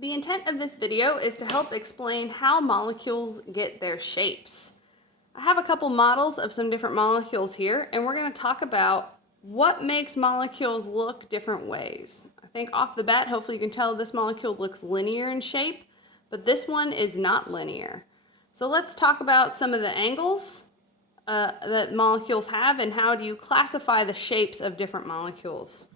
The intent of this video is to help explain how molecules get their shapes. I have a couple models of some different molecules here, and we're going to talk about what makes molecules look different ways. I think off the bat, hopefully you can tell this molecule looks linear in shape, but this one is not linear. So let's talk about some of the angles that molecules have and how do you classify the shapes of different molecules.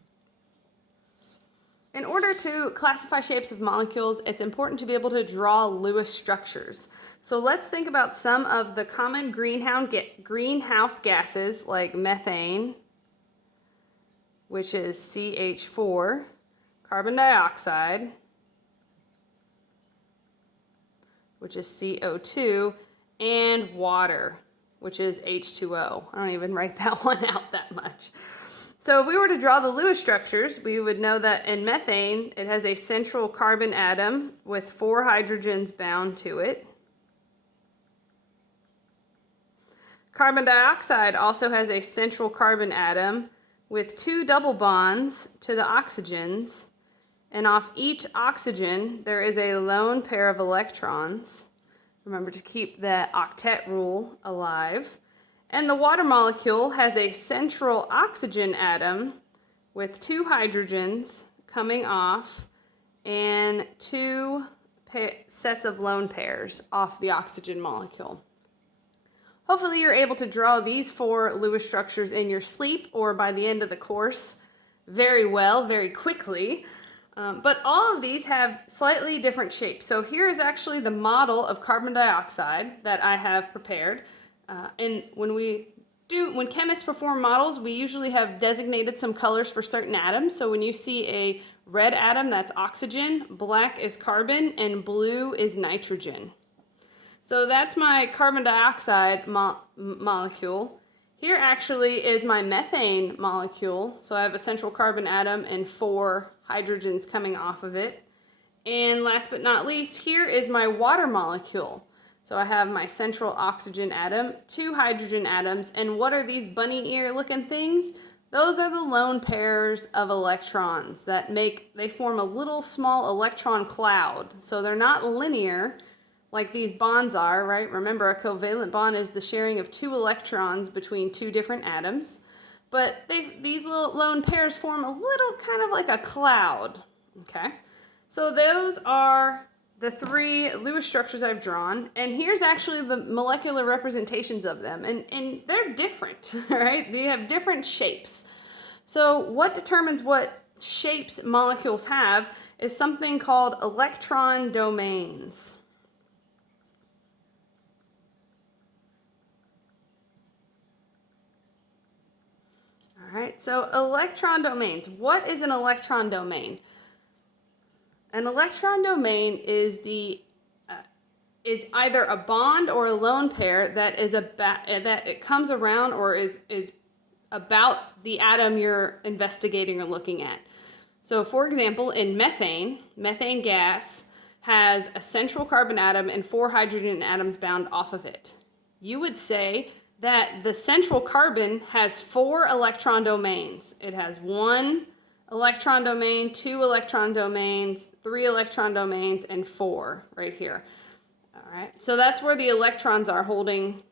In order to classify shapes of molecules, it's important to be able to draw Lewis structures. So let's think about some of the common greenhouse gases like methane, which is CH4, carbon dioxide, which is CO2, and water, which is H2O. I don't even write that one out that much. So if we were to draw the Lewis structures, we would know that in methane, it has a central carbon atom with 4 hydrogens bound to it. Carbon dioxide also has a central carbon atom with 2 double bonds to the oxygens, and off each oxygen there is a lone pair of electrons. Remember to keep the octet rule alive. And the water molecule has a central oxygen atom with 2 hydrogens coming off and 2 sets of lone pairs off the oxygen molecule. Hopefully you're able to draw these 4 Lewis structures in your sleep or by the end of the course very well, very quickly. But all of these have slightly different shapes. So here is actually the model of carbon dioxide that I have prepared. And when chemists perform models, we usually have designated some colors for certain atoms. So when you see a red atom, that's oxygen, black is carbon, and blue is nitrogen. So that's my carbon dioxide molecule. Here actually is my methane molecule. So I have a central carbon atom and 4 hydrogens coming off of it. And last but not least, here is my water molecule. So I have my central oxygen atom, 2 hydrogen atoms, and what are these bunny ear looking things? Those are the lone pairs of electrons that they form a little small electron cloud. So they're not linear like these bonds are, right? Remember, a covalent bond is the sharing of 2 electrons between 2 different atoms. But these little lone pairs form a little kind of like a cloud, okay? So those are the 3 Lewis structures I've drawn, and here's actually the molecular representations of them, and they're different, right? They have different shapes. So what determines what shapes molecules have is something called electron domains. All right, so electron domains. What is an electron domain? An electron domain is either a bond or a lone pair that it comes around or is about the atom you're investigating or looking at. So for example, in methane gas has a central carbon atom and 4 hydrogen atoms bound off of it. You would say that the central carbon has 4 electron domains. It has 1 electron domain, 2 electron domains, 3 electron domains, and 4 right here. All right, so that's where the electrons are holding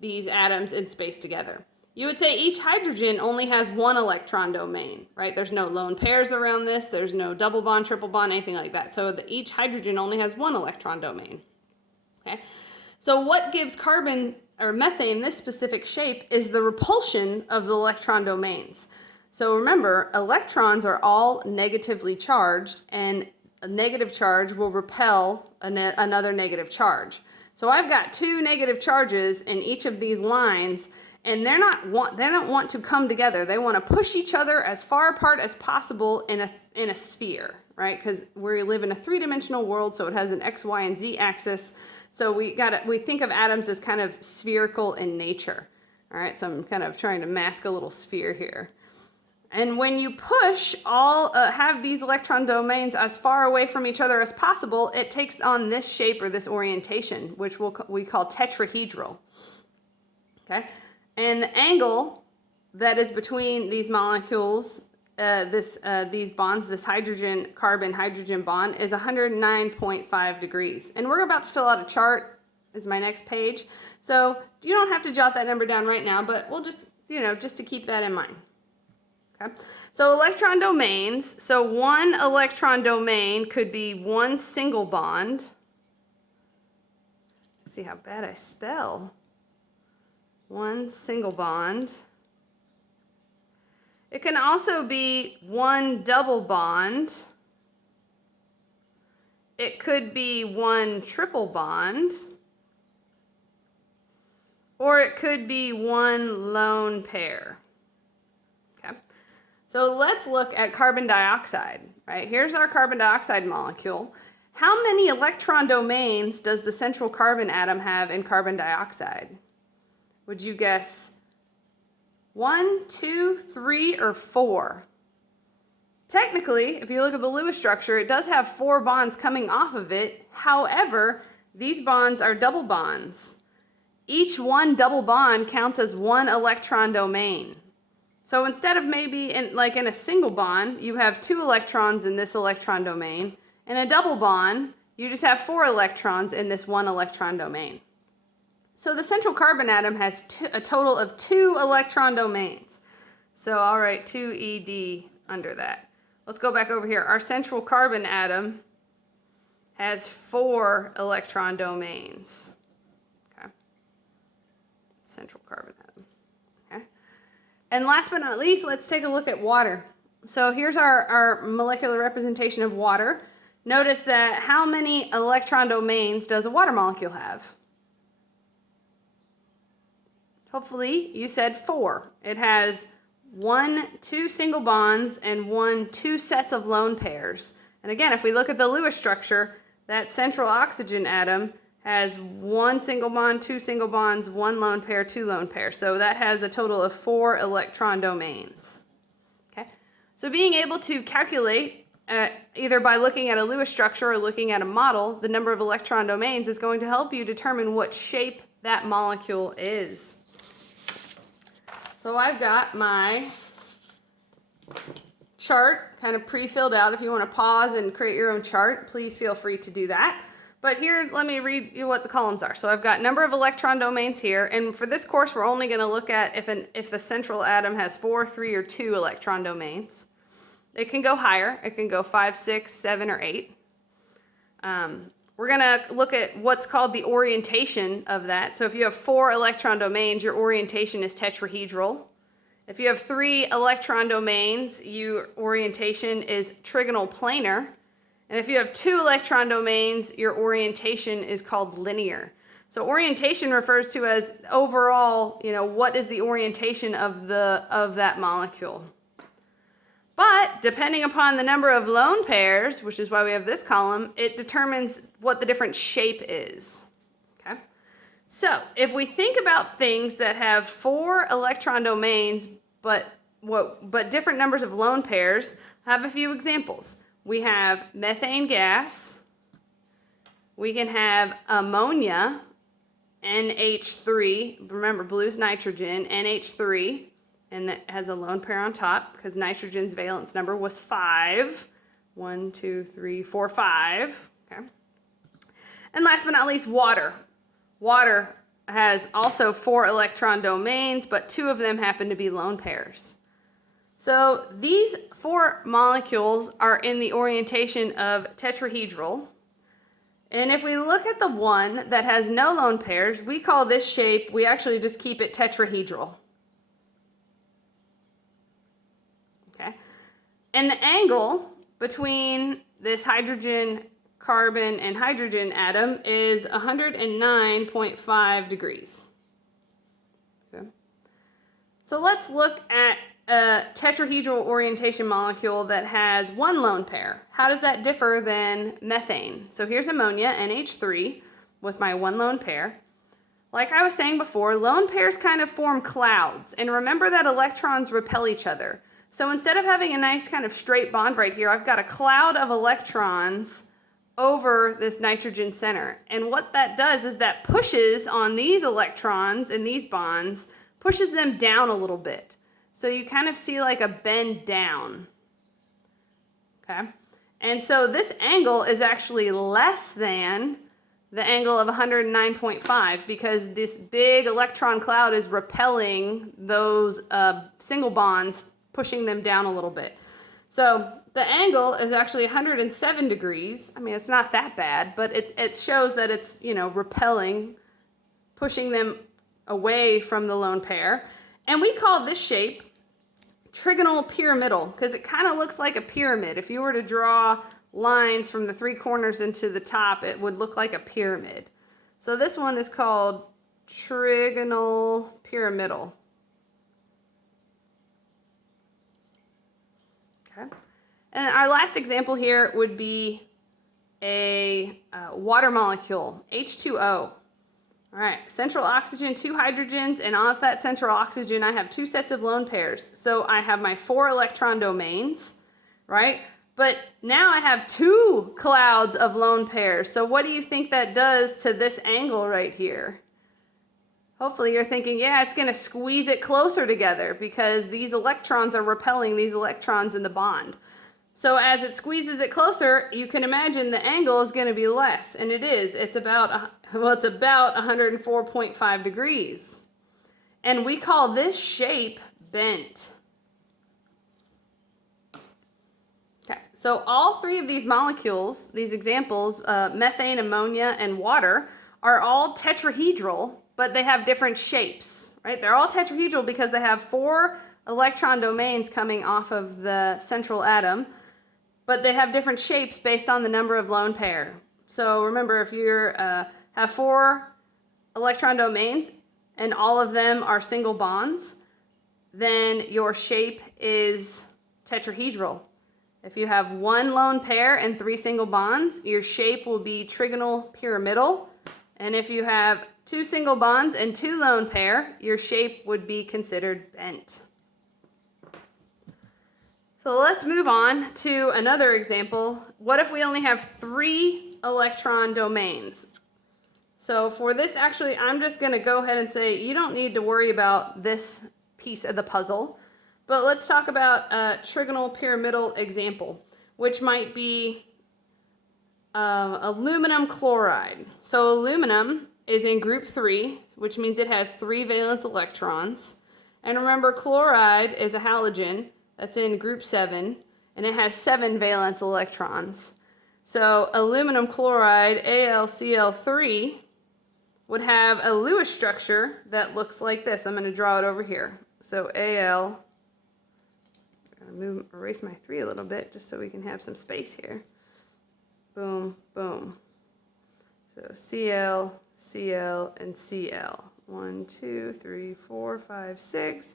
these atoms in space together. You would say each hydrogen only has 1 electron domain, right? There's no lone pairs around this. There's no double bond, triple bond, anything like that. So each hydrogen only has 1 electron domain. Okay, so what gives carbon or methane this specific shape is the repulsion of the electron domains. So remember, electrons are all negatively charged, and a negative charge will repel another negative charge. So I've got 2 negative charges in each of these lines, and they don't want to come together. They want to push each other as far apart as possible in a sphere, right? Because we live in a 3-dimensional world, so it has an X, Y, and Z axis. So we think of atoms as kind of spherical in nature. All right, so I'm kind of trying to mask a little sphere here. And when you have these electron domains as far away from each other as possible, it takes on this shape or this orientation, which we call tetrahedral. Okay, and the angle that is between these molecules these bonds, this hydrogen carbon hydrogen bond is 109.5 degrees. And we're about to fill out a chart is my next page. So you don't have to jot that number down right now, but we'll just, just to keep that in mind. Okay. So electron domains. So one electron domain could be one single bond. Let's see how bad I spell. One single bond. It can also be one double bond. It could be one triple bond. Or it could be one lone pair. Okay. So let's look at carbon dioxide, right? Here's our carbon dioxide molecule. How many electron domains does the central carbon atom have in carbon dioxide? Would you guess 1, 2, 3, or 4? Technically, if you look at the Lewis structure, it does have 4 bonds coming off of it. However, these bonds are double bonds. Each one double bond counts as one electron domain. So instead of maybe in a single bond, you have 2 electrons in this electron domain. In a double bond, you just have 4 electrons in this one electron domain. So the central carbon atom has a total of 2 electron domains. So I'll write 2Ed under that. Let's go back over here. Our central carbon atom has 4 electron domains. Okay. Central carbon atom. Okay. And last but not least, let's take a look at water. So here's our molecular representation of water. Notice that how many electron domains does a water molecule have? Hopefully you said 4. It has 2 single bonds and 2 sets of lone pairs. And again, if we look at the Lewis structure, that central oxygen atom has 1 single bond, 2 single bonds, 1 lone pair, 2 lone pairs. So that has a total of 4 electron domains. Okay. So being able to calculate either by looking at a Lewis structure or looking at a model, the number of electron domains is going to help you determine what shape that molecule is. So I've got my chart kind of pre-filled out. If you want to pause and create your own chart, please feel free to do that. But here, let me read you what the columns are. So I've got number of electron domains here, and for this course, we're only going to look at if the central atom has 4, 3, or 2 electron domains. It can go higher. It can go 5, 6, 7, or 8. We're going to look at what's called the orientation of that. So if you have 4 electron domains, your orientation is tetrahedral. If you have 3 electron domains, your orientation is trigonal planar. And if you have 2 electron domains, your orientation is called linear. So orientation refers to as overall, what is the orientation of that molecule. But depending upon the number of lone pairs, which is why we have this column, it determines what the different shape is. Okay? So if we think about things that have 4 electron domains, but different numbers of lone pairs, I have a few examples. We have methane gas. We can have ammonia, NH3. Remember, blue is nitrogen, NH3. And that has a lone pair on top because nitrogen's valence number was 5. 1, 2, 3, 4, 5. Okay. And last but not least, water. Water has also 4 electron domains, but 2 of them happen to be lone pairs. So these 4 molecules are in the orientation of tetrahedral. And if we look at the one that has no lone pairs, we call this shape, we actually just keep it tetrahedral. Okay. And the angle between this hydrogen, carbon, and hydrogen atom is 109.5 degrees. Okay. So let's look at a tetrahedral orientation molecule that has 1 lone pair. How does that differ than methane? So here's ammonia, NH3, with my 1 lone pair. Like I was saying before, lone pairs kind of form clouds. And remember that electrons repel each other. So instead of having a nice kind of straight bond right here, I've got a cloud of electrons over this nitrogen center. And what that does is that pushes on these electrons in these bonds, pushes them down a little bit. So you kind of see like a bend down. Okay? And so this angle is actually less than the angle of 109.5 because this big electron cloud is repelling those single bonds, pushing them down a little bit. So the angle is actually 107 degrees. I mean, it's not that bad, but it shows that it's, repelling, pushing them away from the lone pair. And we call this shape trigonal pyramidal because it kind of looks like a pyramid. If you were to draw lines from the three corners into the top, it would look like a pyramid. So this one is called trigonal pyramidal. Okay. And our last example here would be a water molecule, H2O. All right, central oxygen, 2 hydrogens, and off that central oxygen, I have 2 sets of lone pairs. So I have my 4 electron domains, right? But now I have 2 clouds of lone pairs. So what do you think that does to this angle right here? Hopefully you're thinking, yeah, it's going to squeeze it closer together because these electrons are repelling these electrons in the bond. So as it squeezes it closer, you can imagine the angle is going to be less, and it is. It's about 104.5 degrees. And we call this shape bent. Okay, so all 3 of these molecules, these examples, methane, ammonia, and water, are all tetrahedral, but they have different shapes, right? They're all tetrahedral because they have 4 electron domains coming off of the central atom, but they have different shapes based on the number of lone pair. So remember, if you have 4 electron domains and all of them are single bonds, then your shape is tetrahedral. If you have 1 lone pair and 3 single bonds, your shape will be trigonal pyramidal. And if you have 2 single bonds and 2 lone pair, your shape would be considered bent. So let's move on to another example. What if we only have 3 electron domains? So for this, actually, I'm just going to go ahead and say you don't need to worry about this piece of the puzzle. But let's talk about a trigonal pyramidal example, which might be aluminum chloride. So aluminum is in group 3, which means it has 3 valence electrons. And remember, chloride is a halogen that's in group 7, and it has 7 valence electrons. So aluminum chloride, AlCl3, would have a Lewis structure that looks like this. I'm going to draw it over here. So Al, I'm going to erase my 3 a little bit just so we can have some space here. Boom, boom. So Cl, Cl, and Cl. 1, 2, 3, 4, 5, 6.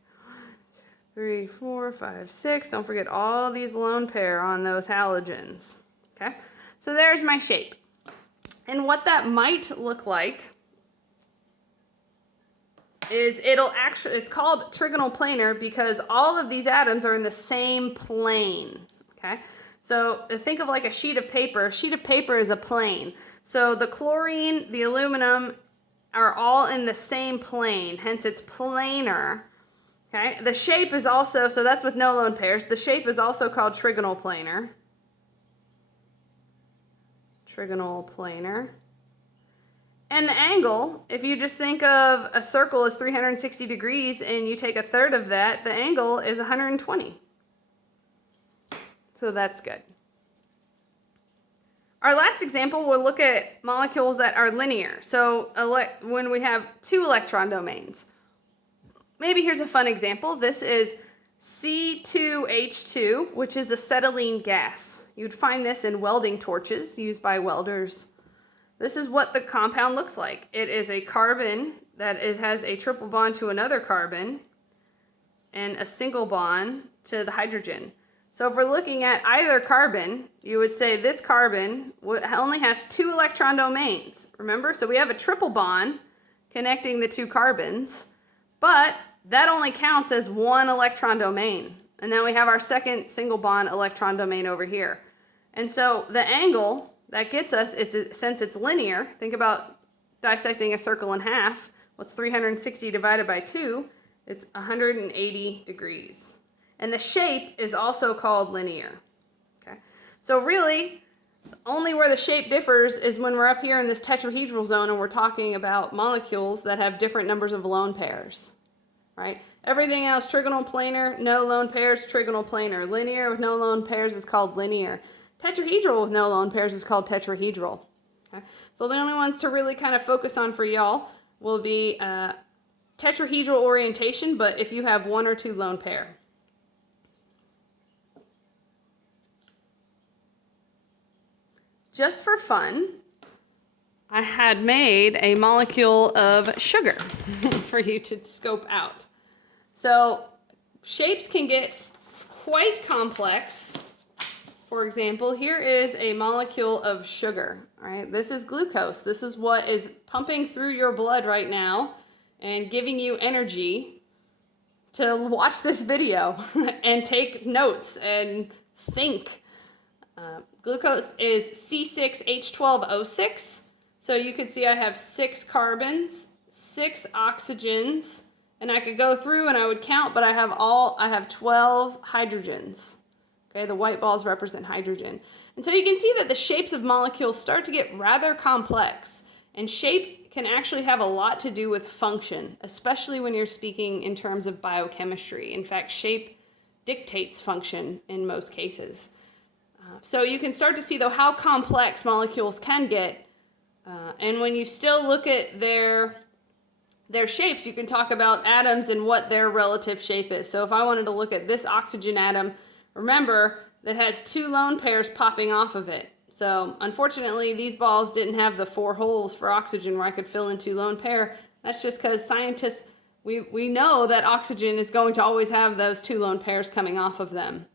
3, 4, 5, 6. Don't forget all these lone pair on those halogens. Okay, so there's my shape. And what that might look like is it's called trigonal planar because all of these atoms are in the same plane. Okay, so think of like a sheet of paper. A sheet of paper is a plane. So the chlorine, the aluminum are all in the same plane, hence it's planar. Okay, the shape is also, so that's with no lone pairs, the shape is also called trigonal planar. Trigonal planar. And the angle, if you just think of a circle as 360 degrees and you take 1/3 of that, the angle is 120. So that's good. Our last example, we'll look at molecules that are linear. So when we have 2 electron domains. Maybe here's a fun example. This is C2H2, which is acetylene gas. You'd find this in welding torches used by welders. This is what the compound looks like. It is a carbon that it has a triple bond to another carbon and a single bond to the hydrogen. So if we're looking at either carbon, you would say this carbon only has 2 electron domains. Remember? So we have a triple bond connecting the 2 carbons, but that only counts as 1 electron domain. And then we have our second single bond electron domain over here. And so the angle that gets us, since it's linear, think about dissecting a circle in half. What's 360 divided by 2? It's 180 degrees. And the shape is also called linear. Okay? So really, only where the shape differs is when we're up here in this tetrahedral zone and we're talking about molecules that have different numbers of lone pairs. Right? Everything else, trigonal planar, no lone pairs, trigonal planar. Linear with no lone pairs is called linear. Tetrahedral with no lone pairs is called tetrahedral. Okay? So the only ones to really kind of focus on for y'all will be tetrahedral orientation, but if you have one or two lone pair. Just for fun, I had made a molecule of sugar for you to scope out. So shapes can get quite complex. For example, here is a molecule of sugar, right? This is glucose. This is what is pumping through your blood right now and giving you energy to watch this video and take notes and think. Glucose is C6H12O6. So you can see I have 6 carbons, 6 oxygens, and I could go through and I would count, but I have 12 hydrogens. Okay, the white balls represent hydrogen. And so you can see that the shapes of molecules start to get rather complex. And shape can actually have a lot to do with function, especially when you're speaking in terms of biochemistry. In fact, shape dictates function in most cases. So you can start to see, though, how complex molecules can get. And when you still look at their shapes, you can talk about atoms and what their relative shape is. So if I wanted to look at this oxygen atom, remember that has 2 lone pairs popping off of it. So unfortunately, these balls didn't have the 4 holes for oxygen where I could fill in 2 lone pair. That's just because scientists, we know that oxygen is going to always have those 2 lone pairs coming off of them.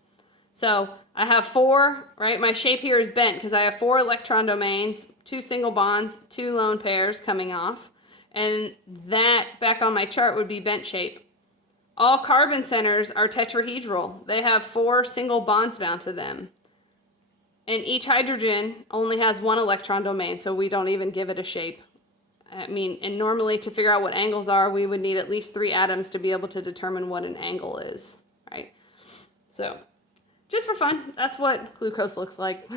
So I have 4, right? My shape here is bent because I have 4 electron domains, 2 single bonds, 2 lone pairs coming off. And that back on my chart would be bent shape. All carbon centers are tetrahedral. They have 4 single bonds bound to them. And each hydrogen only has 1 electron domain, so we don't even give it a shape. I mean, and normally to figure out what angles are, we would need at least 3 atoms to be able to determine what an angle is, right? So just for fun, that's what glucose looks like.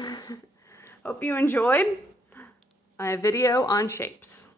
Hope you enjoyed my video on shapes.